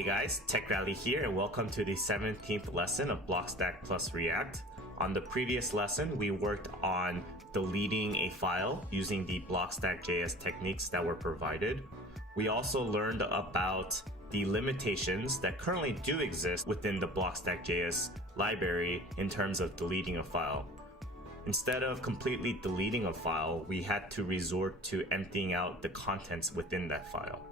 Hey guys, Tech Rally here and welcome to the 17th lesson of Blockstack plus React. On the previous lesson, we worked on deleting a file using the Blockstack.js techniques that were provided. We also learned about the limitations that currently do exist within the Blockstack.js library in terms of deleting a file. Instead of completely deleting a file, we had to resort to emptying out the contents within that file.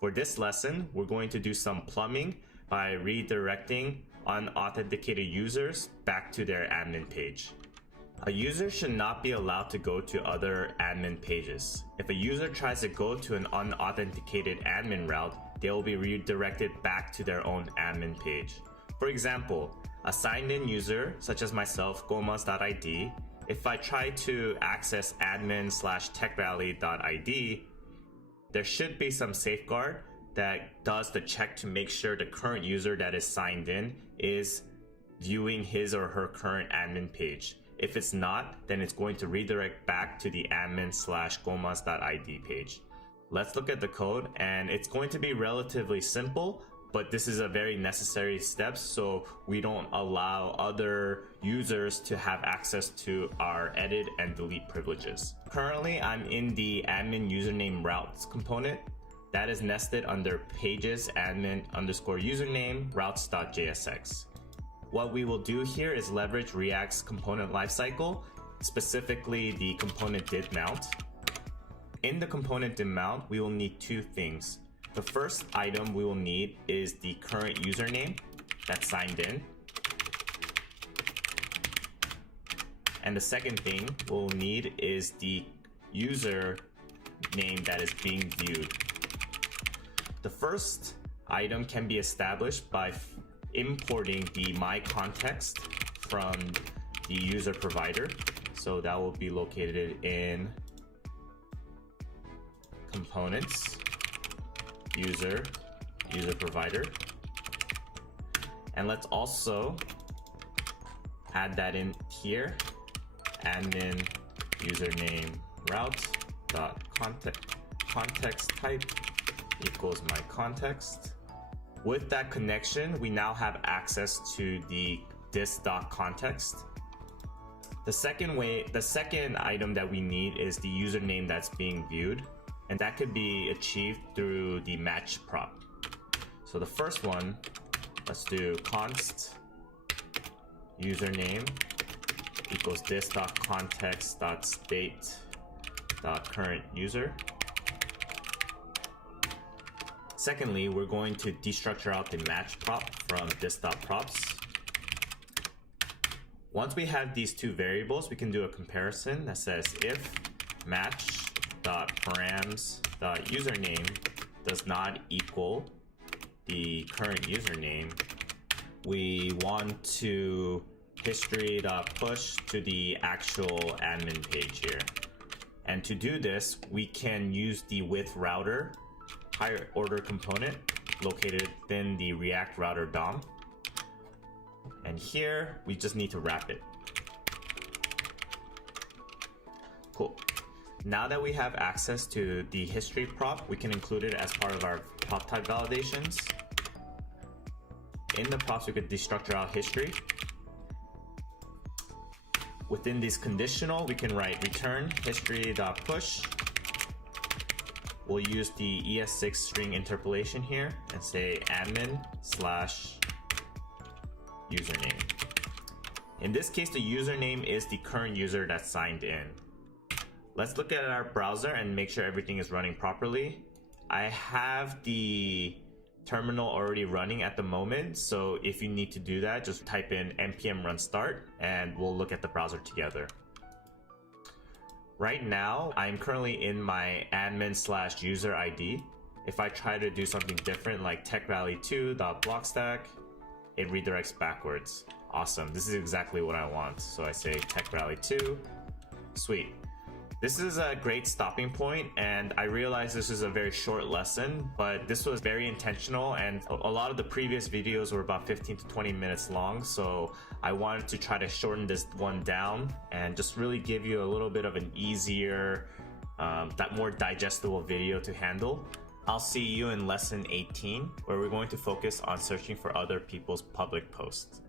For this lesson, we're going to do some plumbing by redirecting unauthenticated users back to their admin page. A user should not be allowed to go to other admin pages. If a user tries to go to an unauthenticated admin route, they will be redirected back to their own admin page. For example, a signed-in user, such as myself, gomas.id, if I try to access admin/techrally.id, there should be some safeguard that does the check to make sure the current user that is signed in is viewing his or her current admin page. If it's not, then it's going to redirect back to the admin/gomas.id page. Let's look at the code, and it's going to be relatively simple, but this is a very necessary step so we don't allow other users to have access to our edit and delete privileges. Currently, I'm in the admin username routes component that is nested under pages admin_username routes.jsx. What we will do here is leverage React's component lifecycle, specifically the component did mount. In the component did mount, we will need two things. The first item we will need is the current username that's signed in. And the second thing we'll need is the user name that is being viewed. The first item can be established by importing the my context from the user provider. So that will be located in components, user provider. And let's also add that in here, admin username route.context type equals my context. With that connection, we now have access to the this.context. The second item that we need is the username that's being viewed, and that could be achieved through the match prop. So the first one, let's do const username equals this.context.state.current user. Secondly, we're going to destructure out the match prop from this.props. Once we have these two variables, we can do a comparison that says if match.params.username does not equal the current username, we want to history.push to the actual admin page here. And to do this, we can use the with router higher order component located within the React router DOM. And here we just need to wrap it. Cool. Now that we have access to the history prop, we can include it as part of our prop type validations. In the props, we could destructure out history. Within this conditional, we can write return history.push. We'll use the ES6 string interpolation here and say admin/username. In this case, the username is the current user that's signed in. Let's look at our browser and make sure everything is running properly. I have the terminal already running at the moment, so if you need to do that, just type in npm run start and we'll look at the browser together. Right now, I'm currently in my admin/user ID. If I try to do something different like techrally2.blockstack, it redirects backwards. Awesome, this is exactly what I want. So I say techrally2, sweet. This is a great stopping point, and I realize this is a very short lesson, but this was very intentional, and a lot of the previous videos were about 15 to 20 minutes long, so I wanted to try to shorten this one down and just really give you a little bit of an easier, that more digestible video to handle. I'll see you in lesson 18, where we're going to focus on searching for other people's public posts.